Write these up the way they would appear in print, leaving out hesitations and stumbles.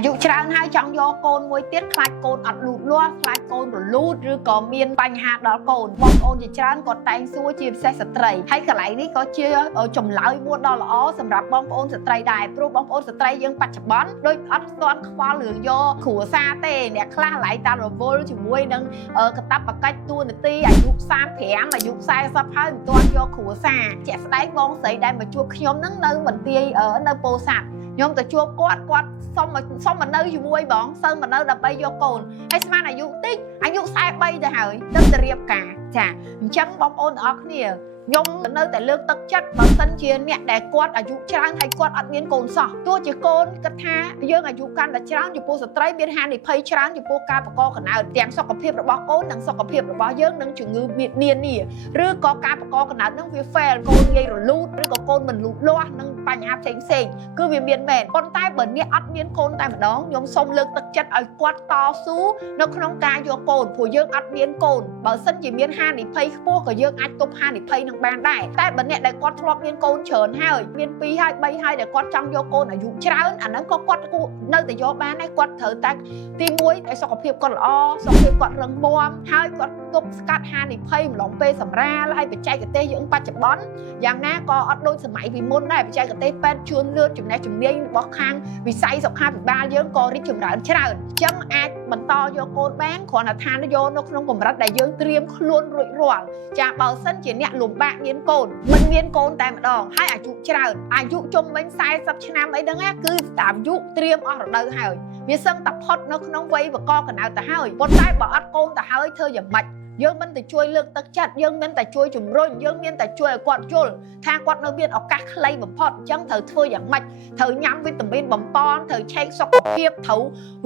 อายุច្រើនហើយចង់យកកូនមួយទៀតខ្លាចកូនអត់លូតលាស់ខ្លាចកូនរលូតឬក៏មានបញ្ហាដល់កូនបងប្អូនជាច្រើនគាត់តែងសួរជាពិសេសស្ត្រីហើយកន្លែងនេះក៏ជាចម្លើយមួយដ៏ល្អសម្រាប់បងប្អូនស្ត្រីដែរព្រោះបងប្អូនស្ត្រីយើងបច្ចុប្បន្នដូចអត់ស្ទាន់ខ្វល់រឿងយកគ្រួសារទេអ្នកខ្លះឡៃតារវល់ជាមួយនឹងកតាបកិច្ចតួនាទីអាយុ35អាយុ40ហើយមិនទាន់យកគ្រួសារជាក់ស្ដែងបងស្រីដែលមកជួបខ្ញុំហ្នឹងនៅបន្ទាយនៅពោធិ៍សាត់ខ្ញុំទៅជួបគាត់សុំមកនៅជាមួយបងសើមកនៅដើម្បីយកកូនហើយស្មានអាយុតិចអាយុ43ទៅហើយទៅរៀបការចាអញ្ចឹងបងប្អូនទាំងអស់គ្នាខ្ញុំនៅតែលើកទឹកចិត្តបើសិនជាអ្នកដែលគាត់អាយុច្រើនហើយគាត់អត់មានកូនសោះទោះជាកូនគិតថាយើងអាយុកាន់តែច្រើនចំពោះស្ត្រីមានហានិភ័យច្រើនចំពោះការបង្កកំណើតទាំងសុខភាពរបស់កូននិងសុខភាពរបស់យើងនិងជំងឺនានាឬក៏ការបង្កកំណើតនឹងវា fail កូនងាយរលូតឬក៏កូនមិនលូតលាស់នឹងបញ្ហាផ្សេងគឺវាមានមែនប៉ុន្តែបើអ្នកអត់មានកូនតែម្ដងខ្ញុំសូមលើកទឹកចិត្តឲ្យគាត់តស៊ូនៅក្នុងការយកកូនព្រោះយើងអត់មានកូនបើសិនជាមានហានិភ័យខ្ពស់ក៏យើងអាចទប់ហានិភ័យនឹងបានដែរតែបើអ្នកដែលគាត់ធ្លាប់មានកូនច្រើនហើយមាន2ហើយ3ហើយដែលគាត់ចង់យកកូនអាយុច្រើនអាហ្នឹងក៏គាត់នៅតែយកបានដែរគាត់ត្រូវតែទី1ឲ្យសុខភាពគាត់ល្អសុខភាពគាត់រឹងមាំហើយគាត់ទប់ស្កាត់ហានិភ័យម្លងពេលសម្រាលហើយបច្ចេកទេសយើងបច្ចុប្បន្នយ៉ាងណាក៏អត់ដូចសម័យពីមុនដែរបច្ចេកទេសពេទ្យជួនលឿនចំណេះជំនាញរបស់ខាងវិស័យសុខាភិបាលយើងក៏រីកចម្រើនច្រើនអញ្ចឹងអាចបន្តយកកូនបានគ្រាន់តែថាយកនៅក្នុងកម្រិតដែលយើងត្រៀមខ្លួនរួចរាល់ចាបើសិនជាអ្នកលំបាកមានកូនមិនមានកូនតែម្ដងហើយអាយុច្រើនអាយុជុំវិញ40ឆ្នាំអីហ្នឹងគឺអាយុត្រៀមអស់រដូវហើយវាសឹងតែផុតនៅក្នុងវ័យបកកកណៅទៅហើយប៉ុន្តែបើអត់កូនទៅហើយធ្វើយ៉ាងម៉េចយើងមិនតែជួយលើកទឹកចិត្តយើងមិនតែជួយជំរុញយើងមានតែជួយឲ្យគាត់យល់ថាគាត់នៅមានឱកាសខ្លីបំផុតអញ្ចឹងត្រូវធ្វើយ៉ាងម៉េចត្រូវញ៉ាំវីតាមីនបំពន់ត្រូវឆែកសុខភាពត្រូវ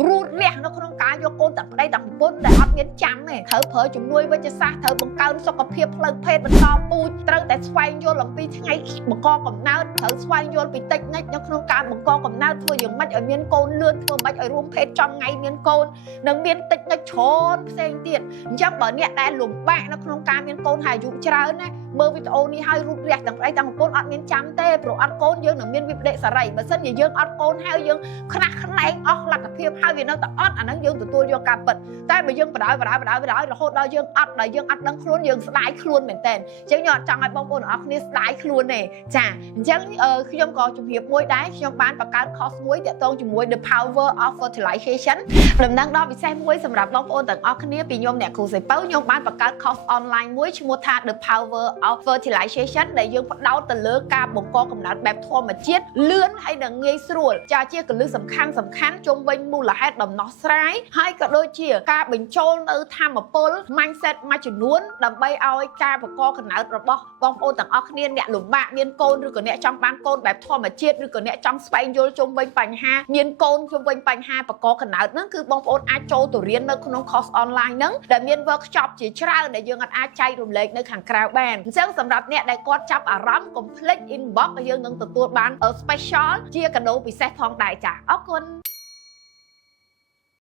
រូតរះនៅក្នុងការយកកូនទាំងប្តីទាំងប្រពន្ធដែលអត់មានចាំទេត្រូវប្រើជំនួយវិជ្ជសាស្ត្រត្រូវបង្កើនសុខភាពផ្លូវភេទបន្តពូជត្រូវតែស្វែងយល់អំពីថ្ងៃបង្កកំណើតត្រូវស្វែងយល់ពីតិចនិចនៅក្នុងការបង្កកំណើតធ្វើយ៉ាងម៉េចឲ្យមានកូនលឿនធ្វើម៉េចឲ្យរួមភេទចំថ្ងៃមានកូននិងមានតិចនិចច្រើនផ្សេងទៀតអញ្ចឹងបើអ្នកដែលលំបាកនៅក្នុងការមានកូនហើយអាយុច្រើនណាមើលវីដេអូនេះហើយរូបរះទាំងប្តីទាំងប្រពន្ធអត់មានចាំទេព្រោះអត់កូនយើងនឹងមានវិបដិសារីបើសិនជាយើងអត់កូនហើយយើងខ្នះខ្នែងអស់លទ្ធភាពហើយវានៅតែអត់អាហ្នឹងយើងទទួលយកការពិតតែបើយើងបដ ாய் រហូតដល់យើងអត់ដឹងខ្លួនយើងស្ដាយខ្លួនមែនតើអញ្ចឹងខ្ញុំអត់ចង់ឲ្យបងប្អូនទាំងអស់គ្នាស្ដាយខ្លួនទេចាអញ្ចឹងខ្ញុំក៏ជំរាបមួយដែរខ្ញុំបានបង្កើត course មួយទាក់ទងជាមួយ The Power of Fertilization ដំណឹងដល់ពិសេសមួយសម្រាប់បងប្អូនទាំងអស់គ្នាពីខ្ញុំអ្នកគ្រូសៃពៅខ្ញុំបានបង្កើត course online មួយឈ្មោះថា The Power of Fertilization ដែលយើងផ្ដោតទៅលើការបង្កកំណើតបែបធម្មជាតិលឿនហើយនិងងាយស្រួលចាជាគន្លឹះសំខាន់ជុំវិញមូលហេតុដំណោះស្រាយហើយក៏ដូចជាការបញ្ចូលនៅធម៌ពល mindset មួយចំនួនដើម្បីឲ្យការបង្កកំណើតរបស់បងប្អូនទាំងអស់គ្នាអ្នកលំបាកមានកូនឬក៏អ្នកចង់បានកូនបែបធម្មជាតិឬក៏អ្នកចង់ស្វែងយល់ជុំវិញបញ្ហាមានកូនជុំវិញបញ្ហាបង្កកំណើតហ្នឹងគឺបងប្អូនអាចចូលទៅរៀននៅក្នុង course online ហ្នឹងដែលមាន workshop ជាច្រើនដែលយើងអាចចែករំលែកនៅខាងក្រៅបានអញ្ចឹងសម្រាប់អ្នកដែលគាត់ចាប់អារម្មណ៍កុំភ្លេច inbox យើងនឹងទទួលបាន special ជាកាដូពិសេសផងដែរចាអរគុណ